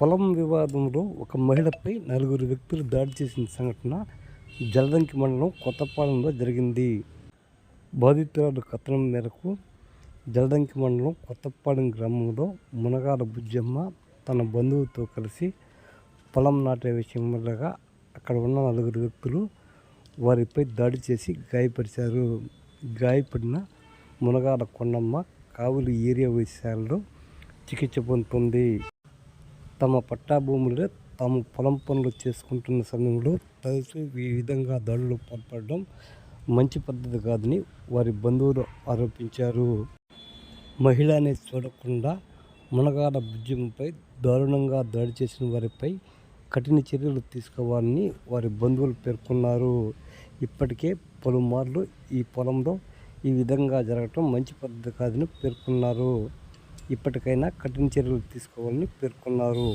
పొలం వివాదంలో ఒక మహిళపై నలుగురు వ్యక్తులు దాడి చేసిన సంఘటన జలదంకి మండలం కొత్తపాలెంలో జరిగింది. బాధితురాలు కథనం మేరకు జలదంకి మండలం కొత్తపాలెం గ్రామంలో మునగాల బుజ్జమ్మ తన బంధువుతో కలిసి పొలం నాటే విషయం వల్లగా అక్కడ ఉన్న నలుగురు వ్యక్తులు వారిపై దాడి చేసి గాయపరిచారు. గాయపడిన మునగాల కొండమ్మ కావులు ఏరియా వైశాల్లో చికిత్స పొందుతుంది. తమ పట్టా భూములే తాము పొలం పనులు చేసుకుంటున్న సమయంలో తరచు ఈ విధంగా దాడులు పాల్పడడం మంచి పద్ధతి కాదని వారి బంధువులు ఆరోపించారు. మహిళ అనేది చూడకుండా మునగాడ బుజ్జింపై దారుణంగా దాడి చేసిన వారిపై కఠిన చర్యలు తీసుకోవాలని వారి బంధువులు పేర్కొన్నారు. ఇప్పటికే పలుమార్లు ఈ పొలంలో ఈ విధంగా జరగటం మంచి పద్ధతి కాదని పేర్కొన్నారు. ఇప్పటికైనా కఠిన చర్యలు తీసుకోవాలని పేర్కొన్నారు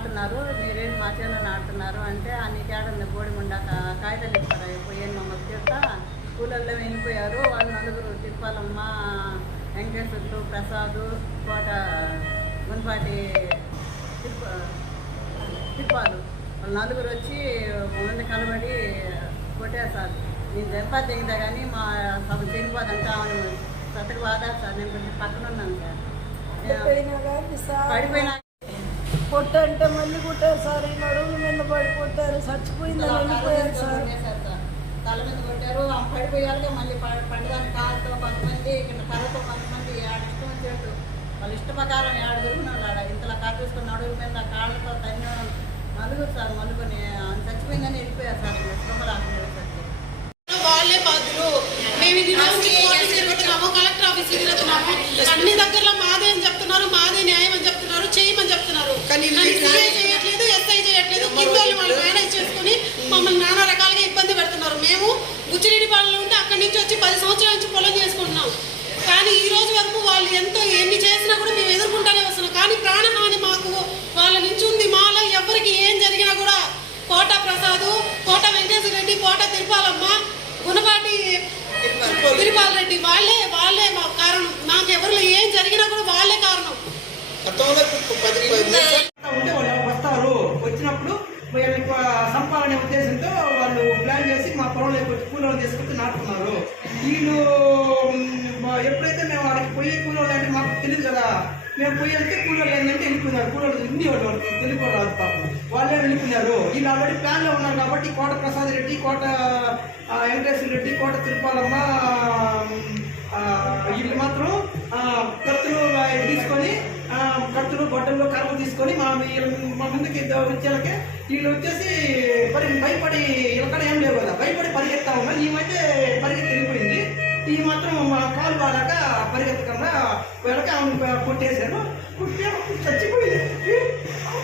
చేను నాడుతున్నారు మీరేం మా చేను నాడుతున్నారు అంటే ఆ నీకేడ బోడి ఉండా కాగితాలు ఇస్తారు. పోయాను మమ్మల్ని తీస్తా కూలల్లో వెళ్ళిపోయారు. వాళ్ళు నలుగురు తిప్పాలమ్మ వెంకటేశ్వర్లు ప్రసాద్ కోట మున్పాటి తిప్ప తిప్పాలు వాళ్ళు నలుగురు వచ్చి ముందు కలబడి కొట్టేశారు. నేను దెబ్బ దిగుతా కానీ మా సభ ఆమెను సతకు బాధ సార్. నేను కొంచెం పక్కన ఉన్నాను సార్ పడిపోయినా కొట్టంటే మళ్ళీ కొట్టారు సార్. ఈ నడుముల మీద పడి కొట్టారు చచ్చిపోయిందని వెళ్ళిపోయారు సార్. తల మీద కొట్టారు. ఆమె పడిపోయారుగా మళ్ళీ పండుగ కాళ్ళతో కొంతమంది ఇక్కడ కర్రతో కొంతమంది ఆడ ఇష్టం వచ్చేట్టు వాళ్ళ ఇష్ట ప్రకారం ఆడ దొరుకున్నాడు ఆడ. ఇంతలా కారు తీసుకుని మీద కాళ్ళతో తన్ను నలుగురు సార్ మలుగుని చచ్చిపోయిందని వెళ్ళిపోయారు సార్. శుభరాత్రి వాళ్ళే బాధ్యులు మేము ఇన్ని రోజులు కోర్టుకి తిరుగుతున్నాము కలెక్టర్ ఆఫీస్ తిరుగుతున్నాము అన్ని దగ్గరలో మాదే అని చెప్తున్నారు మాదే న్యాయం అని చెప్తున్నారు చేయమని చెప్తున్నారు కానీ సిఐ చేయట్లేదు ఎస్ఐ చేయట్లేదు కింద వాళ్ళు వాళ్ళు మేనేజ్ చేసుకుని మమ్మల్ని నానా రకాలుగా ఇబ్బంది పెడుతున్నారు మేము బుచ్చిరెడ్డిపాలెంలో ఉంటే అక్కడి నుంచి వచ్చి పది సంవత్సరాల నుంచి పొలం చేసుకుంటున్నాం కానీ ఈ రోజు వరకు వాళ్ళు ఎంతో ఎన్ని చేసినా కూడా మేము ఎదుర్కొంటానే వస్తున్నాం కానీ ప్రాణహాని మాకు వాళ్ళ నుంచి ఉంది మాలో ఎవరికి ఏం జరిగినా కూడా కోట ప్రసాద్ కోట వెంకటేశ్వర రెడ్డి కోట తిరుపాలమ్మ గుణపాటి తిరుపాల రెడ్డి వాళ్ళే వాళ్ళే మా కారణం. మాకు ఎవరిలో ఏం జరిగినా కూడా వాళ్ళే కారణం. ఉంటే వాళ్ళు వస్తారు. వచ్చినప్పుడు వీళ్ళని సంపాలనే ఉద్దేశంతో వాళ్ళు ప్లాన్ చేసి మా పొలంలోకి వచ్చి కూలీలు తీసుకొచ్చి నాటుతున్నారు వీళ్ళు ఎప్పుడైతే మేము వాళ్ళకి పోయి కూలీలు అంటే మాకు తెలియదు కదా. మేము పోయి వెళ్తే కూలీలు ఏంటంటే వెళ్ళిపోయినారు. కూలోళ్ళు హిందీ వాళ్ళు వాళ్ళకి తెలుగు రాదు పాపం. వాళ్ళే వెళ్ళిపోయినారు. వీళ్ళు ఆల్రెడీ ప్లాన్లో ఉన్నారు కాబట్టి కోట ప్రసాద్ రెడ్డి కోట వెంకటేశ్వర రెడ్డి కోట తిరుపాలమ్మ వీళ్ళు మాత్రం కత్తులు తీసుకొని కత్తులు బట్టలు కర్రలు తీసుకొని మా వీళ్ళ- మా ముందుకి వచ్చేలకే వీళ్ళు వచ్చేసి మరి భయపడి ఇక్కడ ఏం లేవు కదా. భయపడి పరిగెత్తా ఉన్నారు ఈమైతే ఈ మాత్రం మా కాలు బాగాక పరిగెత్తకుండా వెళ్ళక ఆమె కొట్టేశారు. కొట్టి చచ్చిపోయింది.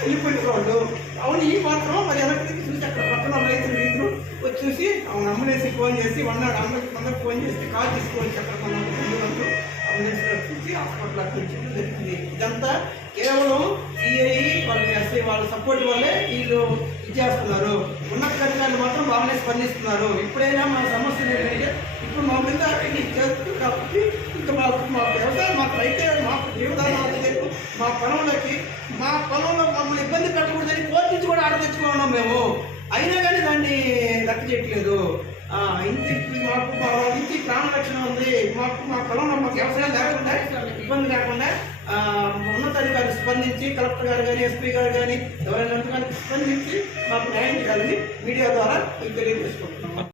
వెళ్ళిపోయిన వాళ్ళు. అవును ఈ మాత్రం మరి వెనక్కి చూసి అక్కడ పక్కన రైతులు రైతులు వచ్చి చూసి అవును అంబులెన్స్ ఫోన్ చేసి వన్నాడు. అంబులెన్స్ అందరికి ఫోన్ చేసి కాల్ తీసుకొని అక్కడ కొన్నాడు అంబులెన్స్ రప్పించి హాస్పిటల్ అక్కడ జరిగింది. ఇదంతా కేవలం సిఐ వాళ్ళు ఎస్ఐ వాళ్ళ సపోర్ట్ వల్లే వీళ్ళు ఇది చేస్తున్నారు. ఉన్నతాధికారులు మాత్రం బాగానే స్పందిస్తున్నారు. ఇప్పుడైనా మన సమస్యలు ఏంటంటే మా మీద చేస్తూ కాబట్టి ఇంకా మాకు మా వ్యవసాయం మాకు అయితే మాకు జీవదానం లేదు మా పొలంలోకి మా పొలంలో మమ్మల్ని ఇబ్బంది పెట్టకూడదని కోర్టు నుంచి కూడా ఆడ తెచ్చుకున్నాం మేము అయినా కానీ దాన్ని లెక్క చేయట్లేదు ఇంటి మాకు మా ఇంటి ప్రాణ రక్షణ ఉంది మాకు మా పొలంలో మాకు వ్యవసాయం లేకుండా ఇబ్బంది లేకుండా ఆ, ఉన్నతాధికారులు స్పందించి కలెక్టర్ గారు కానీ ఎస్పీ గారు కానీ ఎవరైనా స్పందించి మాకు న్యాయం చేయాలని మీడియా ద్వారా తెలియజేసుకుంటున్నాం.